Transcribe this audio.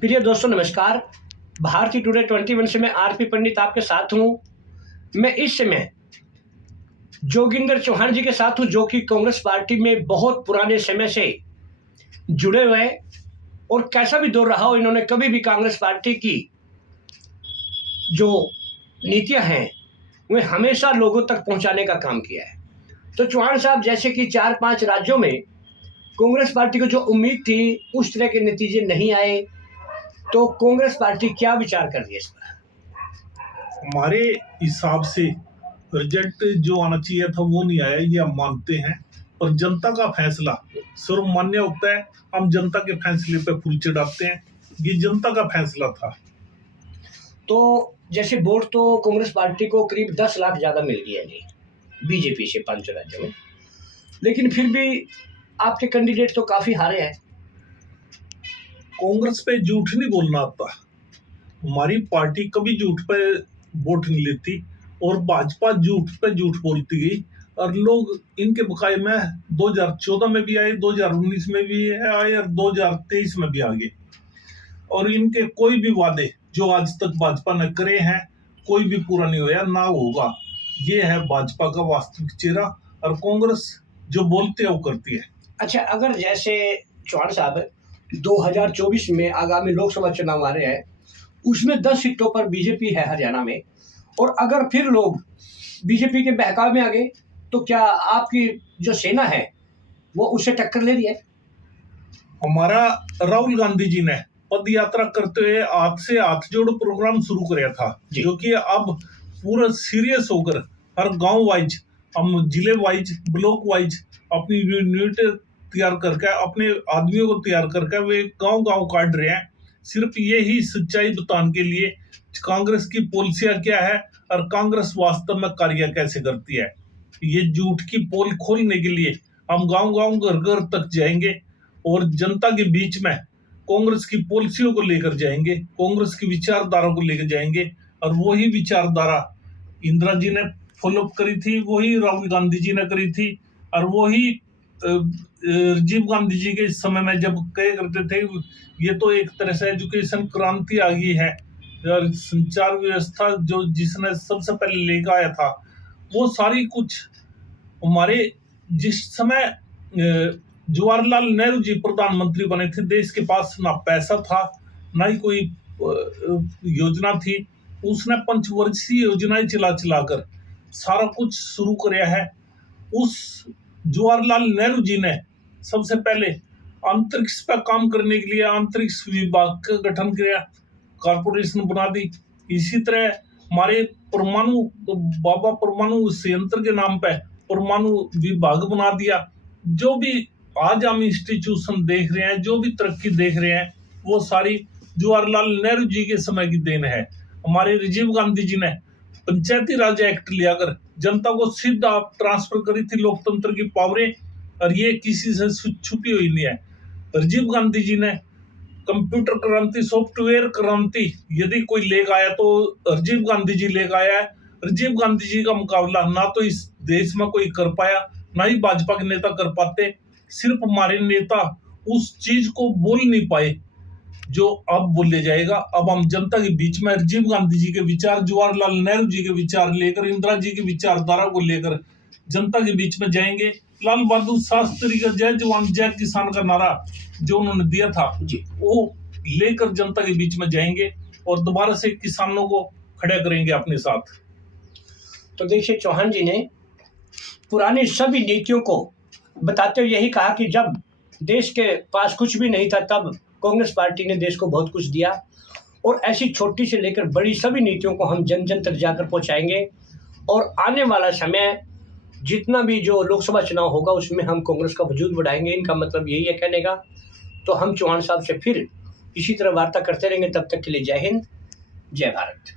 प्रिय दोस्तों नमस्कार। भारतीय टुडे 21 से मैं आरपी पंडित आपके साथ हूँ। मैं इस समय जोगिंदर चौहान जी के साथ हूँ, जो कि कांग्रेस पार्टी में बहुत पुराने समय से जुड़े हुए हैं और कैसा भी दौर रहा हो, इन्होंने कभी भी कांग्रेस पार्टी की जो नीतियां हैं वे हमेशा लोगों तक पहुंचाने का काम किया है। तो चौहान साहब, जैसे कि 4-5 राज्यों में कांग्रेस पार्टी को जो उम्मीद थी उस तरह के नतीजे नहीं आए, तो कांग्रेस पार्टी क्या विचार कर रही है इस पर? हमारे हिसाब से रिजल्ट जो आना चाहिए था वो नहीं आया, ये हम मानते हैं। और जनता का फैसला सर्वमान्य होता है, हम जनता के फैसले पे फूल चढ़ाते हैं। ये जनता का फैसला था। तो जैसे वोट तो कांग्रेस पार्टी को करीब 10 लाख ज़्यादा मिल गया जी बीजेपी से 5 राज्यों में, लेकिन फिर भी आपके कैंडिडेट तो काफ़ी हारे हैं। कांग्रेस पे झूठ नहीं बोलना आता। हमारी पार्टी कभी झूठ पे वोट नहीं लेती और भाजपा झूठ पे झूठ बोलती गई और लोग इनके बकाये में 2014 में भी आए, 2019 में भी आए और 2023 में भी आ गए। और इनके कोई भी वादे जो आज तक भाजपा ने करे हैं कोई भी पूरा नहीं होया, ना होगा। ये है भाजपा का वास्तविक चेहरा और कांग्रेस जो बोलते है वो करती है। अच्छा, अगर जैसे चौहान साहब 2024 में आगामी लोकसभा चुनाव आ रहे हैं, उसमें 10 सीटों पर बीजेपी है हरियाणा में, और अगर फिर लोग बीजेपी के बहकावे में आ गए तो क्या आपकी जो सेना है वो उससे टक्कर ले रही है? हमारा राहुल गांधी जी ने पद यात्रा करते हुए हाथ से हाथ जोड़ प्रोग्राम शुरू कराया था, जो कि अब पूरा सीरियस होकर हर गांव वाइज, हम जिले वाइज, ब्लॉक वाइज अपनी यूनिट तैयार करके, अपने आदमियों को तैयार करके वे गांव गांव काट रहे हैं। सिर्फ यही सच्चाई बताने के लिए कांग्रेस की पॉलिसियां क्या है और कांग्रेस वास्तव में कार्य कैसे करती है। ये झूठ की पोल खोलने के लिए हम गांव गांव घर घर तक जाएंगे और जनता के बीच में कांग्रेस की पॉलिसियों को लेकर जाएंगे, कांग्रेस की विचारधारा को लेकर जाएंगे। और वही विचारधारा इंदिरा जी ने फॉलोअप करी थी, वही राहुल गांधी जी ने करी थी और वही राजीव गांधी जी के समय में जब कहे करते थे ये तो एक तरह से एजुकेशन क्रांति आ गई है और संचार व्यवस्था जो जिसने सबसे पहले लेकर आया था, वो सारी कुछ हमारे जिस समय जवाहरलाल नेहरू जी प्रधानमंत्री बने थे, देश के पास ना पैसा था ना ही कोई योजना थी। उसने पंचवर्षीय योजनाएं चला चलाकर सारा कुछ शुरू कराया है। उस जवाहरलाल नेहरू जी ने सबसे पहले अंतरिक्ष पर काम करने के लिए अंतरिक्ष विभाग का गठन किया, कॉर्पोरेशन बना दी। इसी तरह हमारे बाबा परमाणु संयंत्र के नाम पे परमाणु विभाग बना दिया। जो भी आज हम इंस्टीट्यूशन देख रहे हैं, जो भी तरक्की देख रहे हैं, वो सारी जवाहरलाल नेहरू जी के समय की देन है। हमारे राजीव गांधी जी ने पंचायती राज एक्ट लियाकर जनता को सीधा ट्रांसफर करी थी लोकतंत्र की पावरें, और ये किसी से छुपी हुई नहीं है। राजीव गांधी जी ने कंप्यूटर क्रांति, सॉफ्टवेयर क्रांति यदि कोई लेकर आया तो राजीव गांधी जी लेकर आया है। राजीव गांधी जी का मुकाबला ना तो इस देश में कोई कर पाया, ना ही भाजपा के नेता कर पाते। सिर्फ हमारे नेता उस चीज को बोल नहीं पाए जो अब बोले जाएगा। अब हम जनता के बीच में राजीव गांधी जी के विचार, जवाहरलाल नेहरू जी के विचार लेकर, इंदिरा जी की विचारधारा को लेकर जनता के बीच में जाएंगे। लाल बहादुर शास्त्री का जय जवान जय किसान का नारा जो उन्होंने दिया था जी, वो लेकर जनता के बीच में जाएंगे और दोबारा से किसानों को खड़ा करेंगे अपने साथ। तो देखिए, चौहान जी ने पुरानी सभी नीतियों को बताते हुए यही कहा कि जब देश के पास कुछ भी नहीं था तब कांग्रेस पार्टी ने देश को बहुत कुछ दिया, और ऐसी छोटी से लेकर बड़ी सभी नीतियों को हम जन जन तक जाकर पहुंचाएंगे। और आने वाला समय जितना भी जो लोकसभा चुनाव होगा उसमें हम कांग्रेस का वजूद बढ़ाएंगे। इनका मतलब यही है कहने का। तो हम चौहान साहब से फिर इसी तरह वार्ता करते रहेंगे। तब तक के लिए जय हिंद, जय भारत।